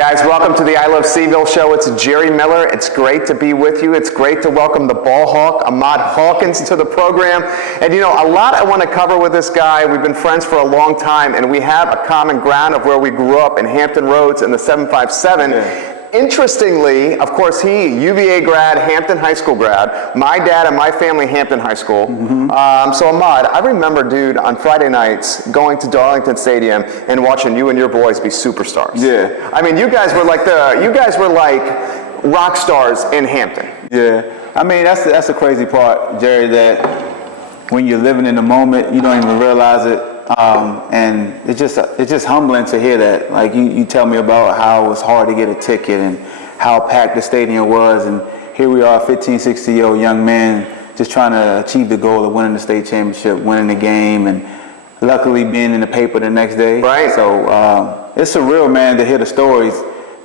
Guys, welcome to the I Love Seville show. It's Jerry Miller. It's great to be with you. It's great to welcome the ball hawk, Ahmad Hawkins, to the program. And you know, a lot I want to cover with this guy. We've been friends for a long time, and we have a common ground of where we grew up in Hampton Roads in the 757. Yeah. Interestingly, of course, he, UVA grad, Hampton High School grad. My dad and my family, Hampton High School. So Ahmad, I remember, dude, on Friday nights, going to Darlington Stadium and watching you and your boys be superstars. Yeah. I mean, you guys were like rock stars in Hampton. Yeah. I mean, that's the crazy part, Jerry, that when you're living in the moment, you don't even realize it. And it's just humbling to hear that. Like you tell me about how it was hard to get a ticket and how packed the stadium was, and here we are, 15, 16-year-old young men just trying to achieve the goal of winning the state championship, winning the game, and luckily being in the paper the next day. Right. So it's surreal, man, to hear the stories,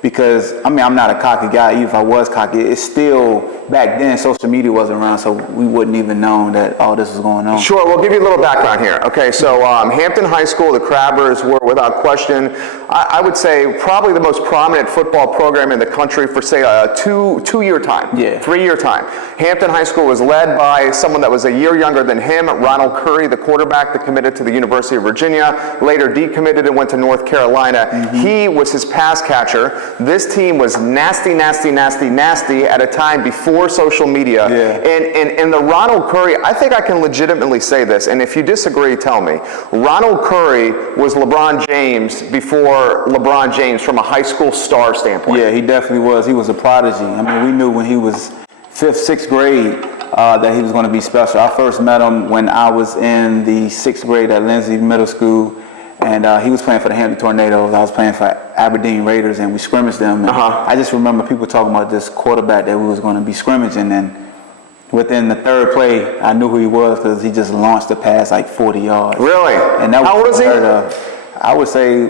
because I mean, I'm not a cocky guy. Even if I was cocky, it's still, back then social media wasn't around, so we wouldn't even know that all this was going on. Sure, we'll give you a little background here. Okay, so Hampton High School, the Crabbers were without question, I would say probably the most prominent football program in the country for say a two-year time, 3-year time. Hampton High School was led by someone that was a year younger than him, Ronald Curry, the quarterback that committed to the University of Virginia, later decommitted and went to North Carolina. He was his pass catcher. This team was nasty at a time before social media. And the Ronald Curry, I think I can legitimately say this, and if you disagree, tell me. Ronald Curry was LeBron James before LeBron James from a high school star standpoint. Yeah, he definitely was. He was a prodigy. I mean, we knew when he was 5th, 6th grade that he was going to be special. I first met him when I was in the 6th grade at Lindsay Middle School. And he was playing for the Hampton Tornados. I was playing for Aberdeen Raiders, and we scrimmaged them. And I just remember people talking about this quarterback that we was going to be scrimmaging. And within the 3rd play, I knew who he was because he just launched a pass like 40 yards. Really? And that How old is he? I would say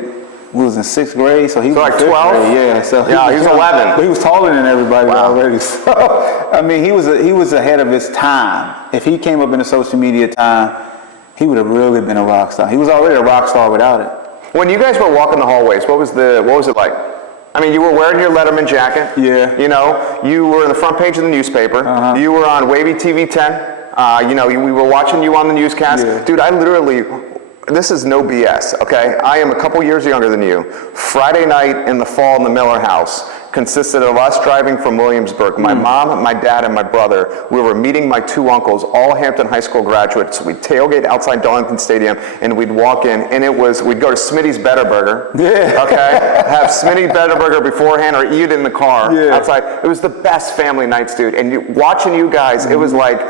we was in 6th grade, so he was like 12. Yeah, so he was 11. But he was taller than everybody already. So I mean, he was ahead of his time. If he came up in the social media time, he would have really been a rock star. He was already a rock star without it. When you guys were walking the hallways, what was it like? I mean, you were wearing your Letterman jacket. Yeah. You know, you were in the front page of the newspaper. You were on Wavy TV 10. You know, we were watching you on the newscast. Yeah. Dude, I literally, this is no BS, okay? I am a couple years younger than you. Friday night in the fall in the Miller house consisted of us driving from Williamsburg. My mom, my dad, and my brother. We were meeting my 2 uncles, all Hampton High School graduates. We'd tailgate outside Darlington Stadium, and we'd walk in, and we'd go to Smitty's Better Burger. Yeah. Okay? Have Smitty's Better Burger beforehand or eat it in the car outside. It was the best family nights, dude. And watching you guys, it was like,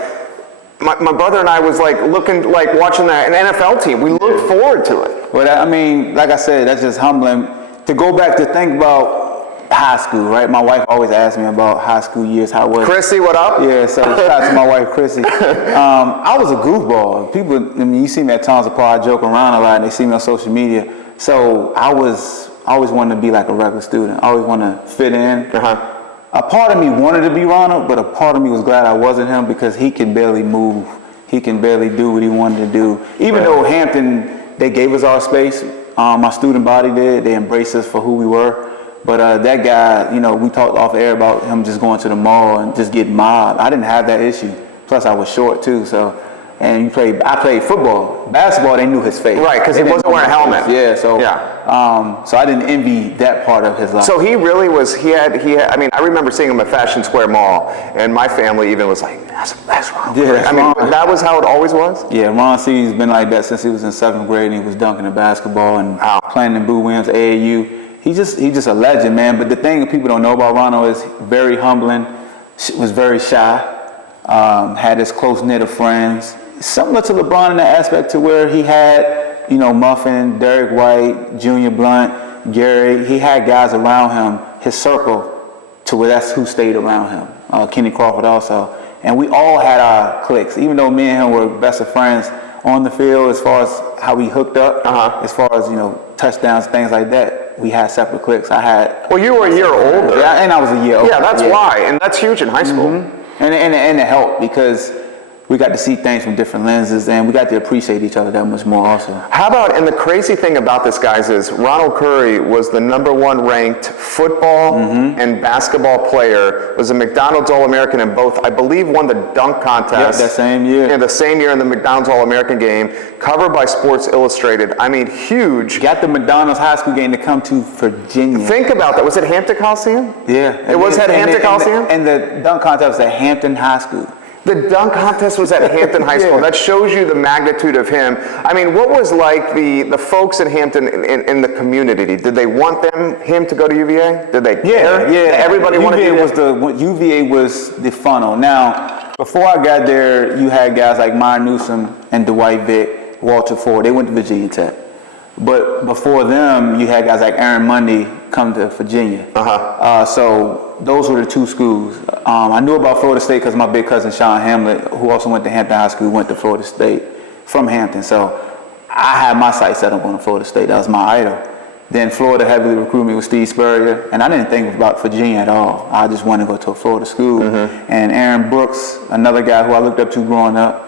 my brother and I was like watching an NFL team. We looked forward to it. Well, I mean, like I said, that's just humbling. To go back to think about high school, right? My wife always asks me about high school years, how was it? Chrissy, what up? Yeah, so shout out to my wife, Chrissy. I was a goofball. People, I mean, you see me at Towns Apart, I joke around a lot, and they see me on social media. So I always wanted to be like a regular student. I always wanted to fit in. A part of me wanted to be Ronald, but a part of me was glad I wasn't him because he can barely move. He can barely do what he wanted to do. Even though Hampton, they gave us our space. My student body did. They embraced us for who we were. But that guy, you know, we talked off air about him just going to the mall and just getting mobbed. I didn't have that issue. Plus, I was short too. So, and I played football, basketball. They knew his face, right? Because he wasn't wearing a helmet. Yeah. So so I didn't envy that part of his life. So he really was. He had. I mean, I remember seeing him at Fashion Square Mall, and my family even was like, "That's Ron." Yeah, I mean, that was how it always was. Yeah, Ron C's been like that since he was in 7th grade, and he was dunking at basketball and playing in Boo Williams AAU. He's just a legend, man. But the thing that people don't know about Ronald is very humbling, was very shy, had his close-knit of friends. Similar to LeBron in that aspect to where he had, you know, Muffin, Derek White, Junior Blunt, Gary. He had guys around him, his circle, to where that's who stayed around him. Kenny Crawford also. And we all had our cliques. Even though me and him were best of friends on the field as far as how we hooked up, as far as, you know, touchdowns, things like that. We had separate cliques. Well, you were a year older. Yeah, and I was a year older. Yeah, that's why, and that's huge in high school. And it helped because we got to see things from different lenses, and we got to appreciate each other that much more also. How about, and the crazy thing about this, guys, is Ronald Curry was the #1 ranked football and basketball player, was a McDonald's All-American in both, I believe won the dunk contest. Yep, that same year. Yeah, the same year in the McDonald's All-American game, covered by Sports Illustrated. I mean, huge. Got the McDonald's high school game to come to Virginia. Think about that. Was it Hampton Coliseum? Yeah. It was at Hampton Coliseum? And the dunk contest was at Hampton High School. The dunk contest was at Hampton High School. Yeah. That shows you the magnitude of him. I mean, what was like the folks in Hampton in the community? Did they want him to go to UVA? Did they care? Yeah. Everybody wanted UVA was the funnel. Now, before I got there, you had guys like Myron Newsom and Dwight Vick, Walter Ford. They went to Virginia Tech. But before them, you had guys like Aaron Mundy come to Virginia. So those were the two schools. I knew about Florida State because my big cousin Sean Hamlet, who also went to Hampton High School, went to Florida State from Hampton. So I had my sights set up on Florida State. That was my idol. Then Florida heavily recruited me with Steve Spurrier, and I didn't think about Virginia at all. I just wanted to go to a Florida school. And Aaron Brooks, another guy who I looked up to growing up,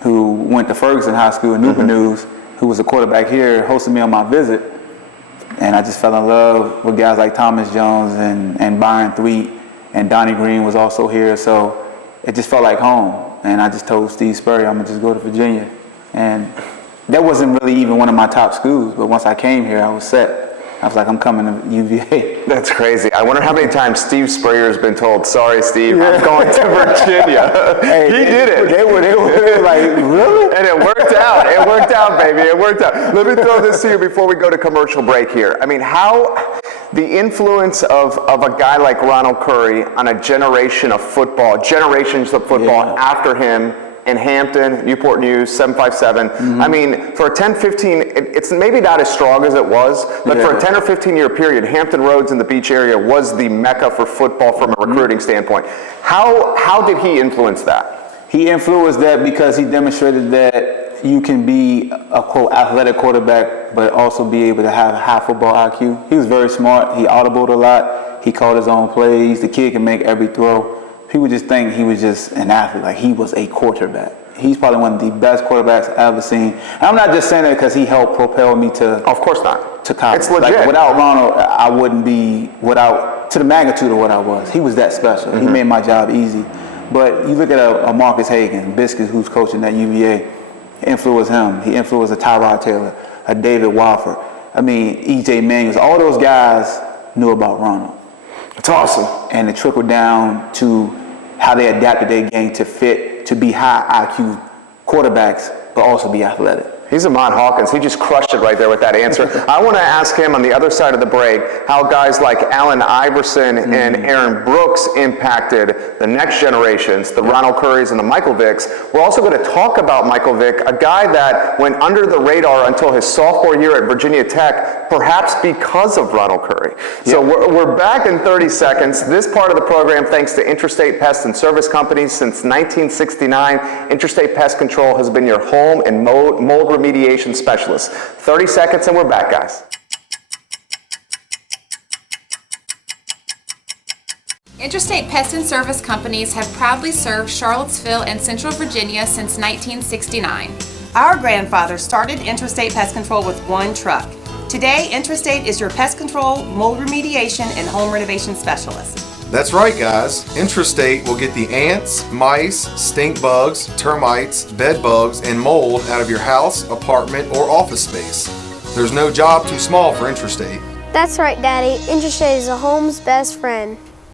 who went to Ferguson High School in Newport News, who was a quarterback here, hosted me on my visit. And I just fell in love with guys like Thomas Jones and Byron Threet, and Donnie Green was also here. So it just felt like home. And I just told Steve Spurrier, I'm gonna just go to Virginia. And that wasn't really even one of my top schools, but once I came here, I was set. I was like, I'm coming to UVA. That's crazy. I wonder how many times Steve Spurrier has been told, sorry, Steve, I'm going to Virginia. Hey, he did it. They were like, really? And it worked out. It worked out, baby. It worked out. Let me throw this to you before we go to commercial break here. I mean, how the influence of a guy like Ronald Curry on a generation of football, generations of football after him, in Hampton, Newport News, 757. I mean, for a 10, 15, it's maybe not as strong as it was, but for a 10 or 15 year period, Hampton Roads in the beach area was the mecca for football from a recruiting standpoint. How did he influence that? He influenced that because he demonstrated that you can be a quote athletic quarterback, but also be able to have high football IQ. He was very smart. He audibled a lot. He called his own plays. The kid can make every throw. People just think he was just an athlete, like he was a quarterback. He's probably one of the best quarterbacks I've ever seen. And I'm not just saying that because he helped propel me to Of course not. To college. It's legit. Like, without Ronald, I wouldn't be to the magnitude of what I was. He was that special. He made my job easy. But you look at a Marcus Hagan, Biscuits, who's coaching at UVA, influenced him. He influenced a Tyrod Taylor, a David Wofford. I mean, E.J. Manuels. All those guys knew about Ronald. It's awesome. And it trickled down to how they adapted their game to fit, to be high IQ quarterbacks, but also be athletic. He's Ahmad Hawkins. He just crushed it right there with that answer. I want to ask him on the other side of the break how guys like Allen Iverson and Aaron Brooks impacted the next generations, the Ronald Currys and the Michael Vicks. We're also going to talk about Michael Vick, a guy that went under the radar until his sophomore year at Virginia Tech, perhaps because of Ronald Curry. So we're back in 30 seconds. This part of the program, thanks to Interstate Pest and Service Companies. Since 1969, Interstate Pest Control has been your home and mold remediation specialist. 30 seconds and we're back, guys. Interstate Pest and Service Companies have proudly served Charlottesville and Central Virginia since 1969. Our grandfather started Interstate Pest Control with one truck. Today, Interstate is your pest control, mold remediation, and home renovation specialist. That's right, guys. Interstate will get the ants, mice, stink bugs, termites, bed bugs, and mold out of your house, apartment, or office space. There's no job too small for Interstate. That's right, Daddy. Interstate is a home's best friend.